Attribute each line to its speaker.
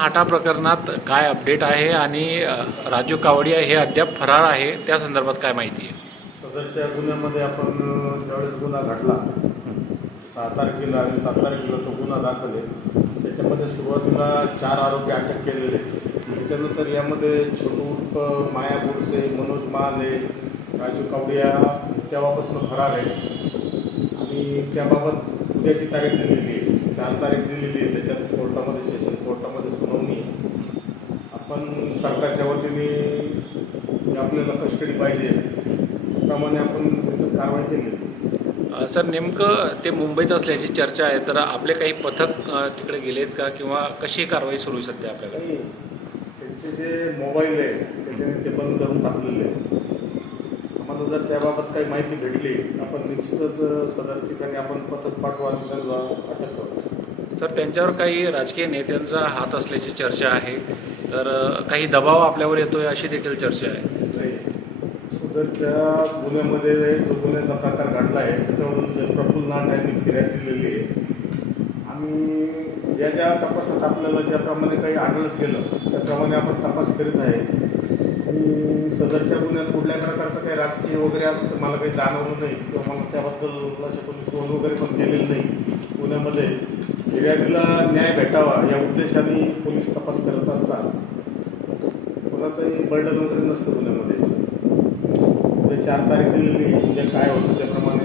Speaker 1: हाटा प्रकरणात काय अपडेट आहे आणि राजू कावडिया हे अद्याप फरार आहे त्या संदर्भात काय माहिती आहे?
Speaker 2: सदरच्या गुन्ह्यामध्ये आपण ज्यावेळेस गुन्हा घडला सहा तारखेला आणि सात तारखेला तो गुन्हा दाखल आहे. त्याच्यामध्ये सुरुवातीला चार आरोपी अटक केलेले त्याच्यानंतर यामध्ये छोटू उर्फ माया बोरसे मनोज महाले राजू कावडिया तेव्हापासून फरार आहे आणि त्याबाबत उद्याची तारीख दिलेली आहे. चार तारीख दिलेली आहे. त्याच्यात कोर्टामध्ये सेशन कोर्टामध्ये सुनावणी. आपण सरकारच्या वतीने जे आपल्याला कस्टडी पाहिजे त्याप्रमाणे आपण त्याच्यात कारवाई केली.
Speaker 1: सर नेमकं ते मुंबईत असल्याची चर्चा आहे तर आपले काही पथक तिकडे गेलेत का? किंवा कशी कारवाई सुरू सध्या आपल्याकडे?
Speaker 2: त्यांचे जे मोबाईल आहे त्याच्याने ते बंद करून टाकलेले आहे आम्हाला जर त्याबाबत काही माहिती भेटली आपण निश्चितच सदर ठिकाणी आपण पथक पाठवू आणि त्यांना अटक करू.
Speaker 1: सर त्यांच्यावर काही राजकीय नेत्यांचा हात असल्याची चर्चा आहे. तर काही दबाव आपल्यावर येतोय अशी देखील चर्चा आहे.
Speaker 2: नाही. सदरच्या गुन्ह्यामध्ये जो गुन्ह्याचा प्रकार घडला आहे त्याच्यावरून जे प्रफुल्ल नांड यांनी फिर्याद दिलेली आहे. आम्ही ज्या ज्या तपासात आपल्याला ज्याप्रमाणे काही आढळत गेलं त्याप्रमाणे आपण तपास करीत आहे. आणि सदरच्या गुन्ह्यात कुठल्या प्रकारचं काही राजकीय वगैरे असं तर मला काही जाणवलं नाही. किंवा मला त्याबद्दल असे कोणी फोन वगैरे पण केलेलं नाही पुण्यामध्ये. फिर्यादीला न्याय भेटावा या उद्देशाने पोलीस तपास करत असतात. कोणाचंही बर्डन वगैरे नसतं पुण्यामध्ये. म्हणजे चार तारीख दिलेली म्हणजे काय होतं त्याप्रमाणे